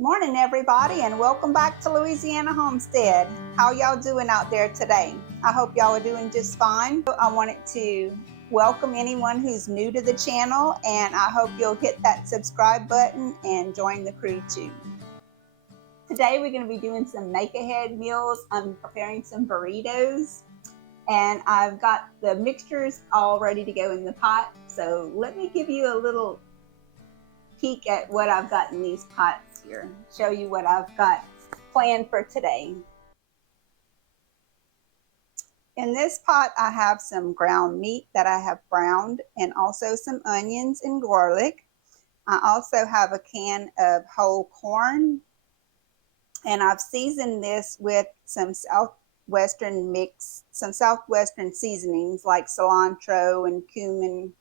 Good morning, everybody, and welcome back to Louisiana Homestead. How y'all doing out there today? I hope y'all are doing just fine. I wanted to welcome anyone who's new to the channel, and I hope you'll hit that subscribe button and join the crew too. Today we're going to be doing some make-ahead meals. I'm preparing some burritos, and I've got the mixtures all ready to go in the pot. So let me give you a little peek at what I've got in these pots here, show you what I've got planned for today. In this pot I have some ground meat that I have browned, and also some onions and garlic. I also have a can of whole corn, and I've seasoned this with some southwestern seasonings like cilantro and cumin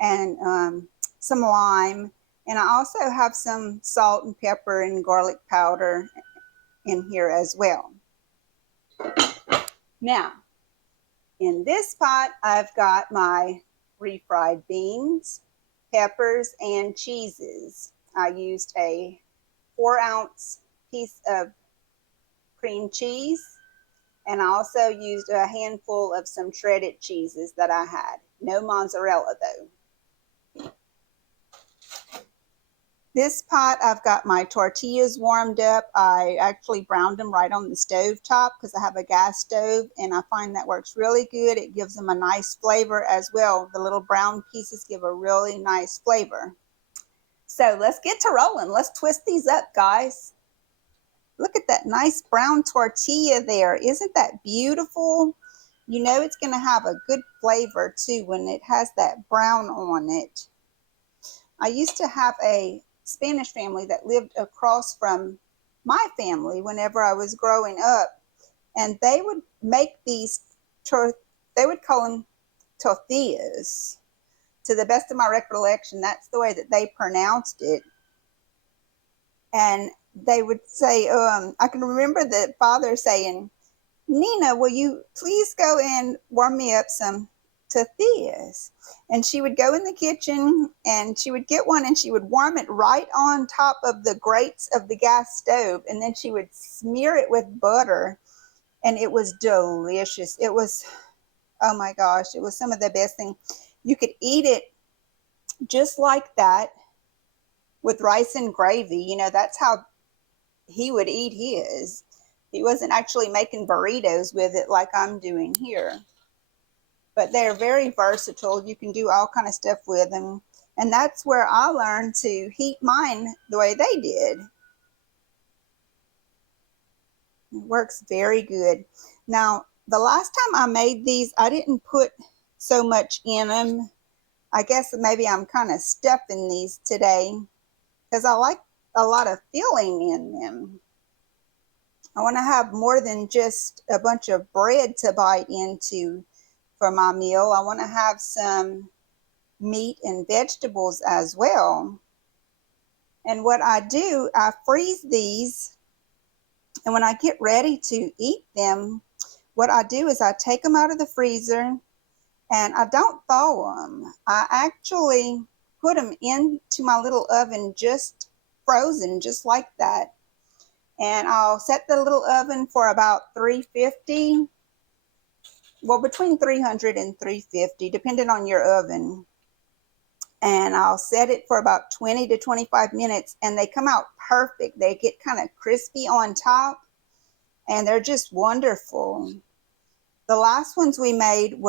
and some lime. And I also have some salt and pepper and garlic powder in here as well. Now, in this pot, I've got my refried beans, peppers, and cheeses. I used a 4-ounce piece of cream cheese, and I also used a handful of some shredded cheeses that I had. No mozzarella though. This pot, I've got my tortillas warmed up. I actually browned them right on the stove top because I have a gas stove, and I find that works really good. It gives them a nice flavor as well. The little brown pieces give a really nice flavor. So let's get to rolling. Let's twist these up, guys. Look at that nice brown tortilla there. Isn't that beautiful? You know it's going to have a good flavor too when it has that brown on it. I used to have a Spanish family that lived across from my family whenever I was growing up, and they would make these they would call them tortillas. To the best of my recollection, that's the way that they pronounced it. And they would say, I can remember the father saying, "Nina, will you please go and warm me up some tortillas?" And she would go in the kitchen and she would get one and she would warm it right on top of the grates of the gas stove, and then she would smear it with butter, and it was delicious. It was, oh my gosh, it was some of the best thing. You could eat it just like that with rice and gravy. You know, that's how he would eat his. He wasn't actually making burritos with it like I'm doing here. But they're very versatile. You can do all kind of stuff with them. And that's where I learned to heat mine the way they did. It works very good. Now, the last time I made these, I didn't put so much in them. I guess maybe I'm kind of stuffing these today because I like a lot of filling in them. I want to have more than just a bunch of bread to bite into for my meal. I want to have some meat and vegetables as well. And what I do, I freeze these, and when I get ready to eat them, what I do is I take them out of the freezer, and I don't thaw them. I actually put them into my little oven just frozen, just like that. And I'll set the little oven for about 350. Well, between 300 and 350, depending on your oven. And I'll set it for about 20 to 25 minutes, and they come out perfect. They get kind of crispy on top, and they're just wonderful. The last ones we made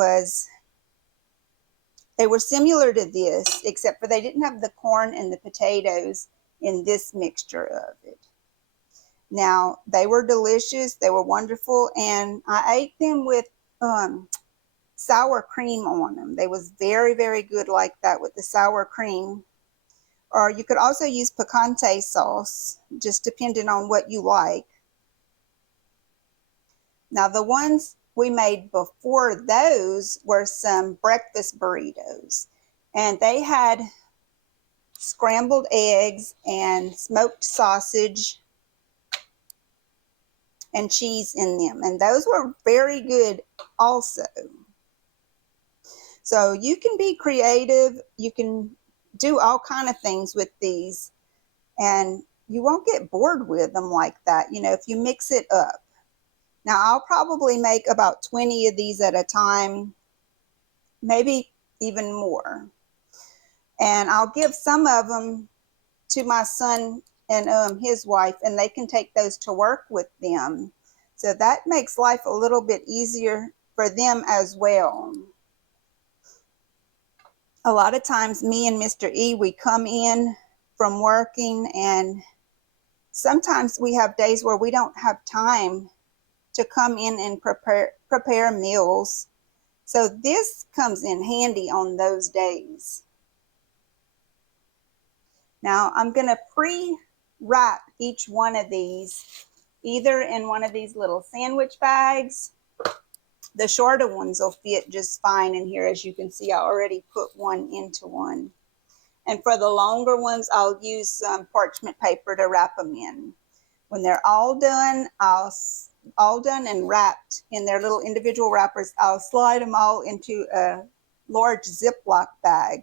they were similar to this, except for they didn't have the corn and the potatoes in this mixture of it. Now, they were delicious. They were wonderful, and I ate them with sour cream on them. They was very, very good like that with the sour cream. Or you could also use picante sauce, just depending on what you like. Now, the ones we made before those were some breakfast burritos, and they had scrambled eggs and smoked sausage and cheese in them, and those were very good also. So you can be creative. You can do all kind of things with these. And you won't get bored with them like that, you know, if you mix it up. Now, I'll probably make about 20 of these at a time, maybe even more. And I'll give some of them to my son and his wife, and they can take those to work with them. So that makes life a little bit easier for them as well. A lot of times me and Mr. E, we come in from working, and sometimes we have days where we don't have time to come in and prepare meals. So this comes in handy on those days. Now I'm going to pre-wrap each one of these, either in one of these little sandwich bags. The shorter ones will fit just fine in here. As you can see, I already put one into one. And for the longer ones, I'll use some parchment paper to wrap them in. When they're all done, all done and wrapped in their little individual wrappers, I'll slide them all into a large Ziploc bag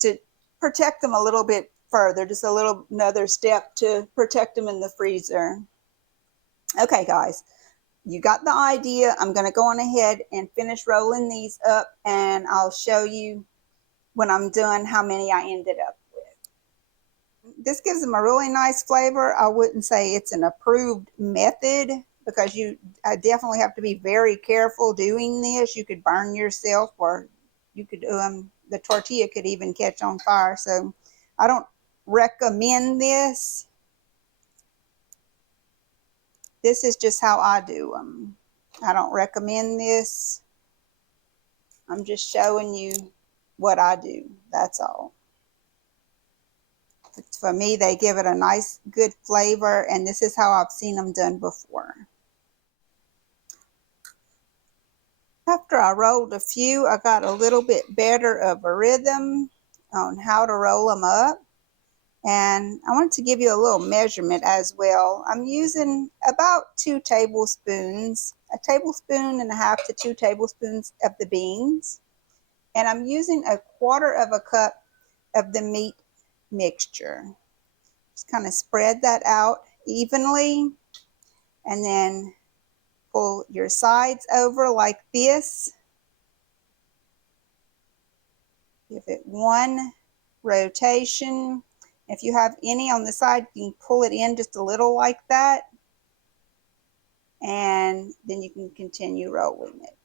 to protect them a little bit further, just another step to protect them in the freezer. Okay, guys, you got the idea. I'm going to go on ahead and finish rolling these up, and I'll show you when I'm done how many I ended up with. This gives them a really nice flavor. I wouldn't say it's an approved method, because I definitely have to be very careful doing this. You could burn yourself, or you could the tortilla could even catch on fire. So I don't recommend this. This is just how I do them. I don't recommend this. I'm just showing you what I do. That's all. For me, they give it a nice, good flavor, and this is how I've seen them done before. After I rolled a few, I got a little bit better of a rhythm on how to roll them up. And I wanted to give you a little measurement as well. I'm using about 2 tablespoons, a tablespoon and a half to 2 tablespoons of the beans. And I'm using a 1/4 of a cup of the meat mixture. Just kind of spread that out evenly, and then pull your sides over like this. Give it one rotation. If you have any on the side, you can pull it in just a little like that, and then you can continue rolling it.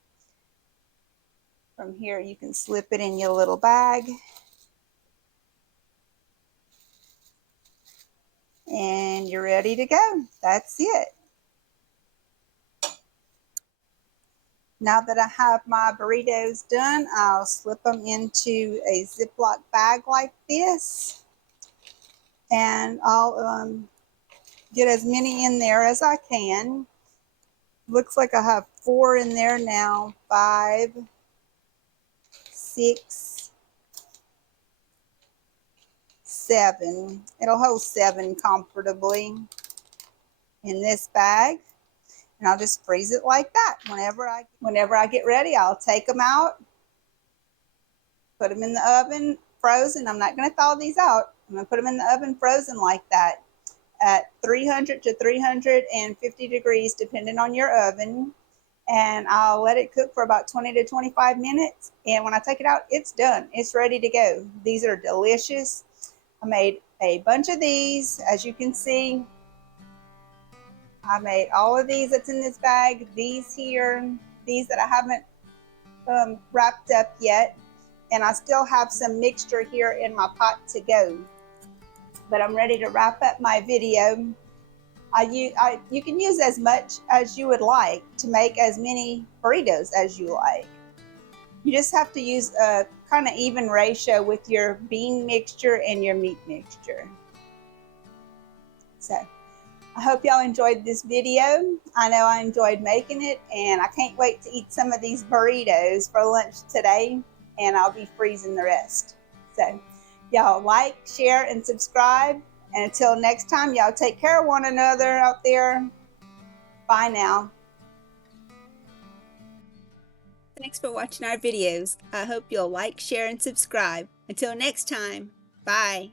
From here, you can slip it in your little bag, and you're ready to go. That's it. Now that I have my burritos done, I'll slip them into a Ziploc bag like this, and I'll get as many in there as I can. Looks like I have 4 in there now. 5, 6, 7. It'll hold 7 comfortably in this bag. And I'll just freeze it like that. Whenever I get ready, I'll take them out, put them in the oven, frozen. I'm not going to thaw these out. I'm going to put them in the oven frozen like that at 300 to 350 degrees, depending on your oven. And I'll let it cook for about 20 to 25 minutes. And when I take it out, it's done. It's ready to go. These are delicious. I made a bunch of these, as you can see. I made all of these that's in this bag, these here, these that I haven't wrapped up yet, and I still have some mixture here in my pot to go. But I'm ready to wrap up my video. You can use as much as you would like to make as many burritos as you like. You just have to use a kind of even ratio with your bean mixture and your meat mixture. So I hope y'all enjoyed this video. I know I enjoyed making it, and I can't wait to eat some of these burritos for lunch today, and I'll be freezing the rest. So y'all like, share, and subscribe. And until next time, y'all take care of one another out there. Bye now. Thanks for watching our videos. I hope you'll like, share, and subscribe. Until next time, bye.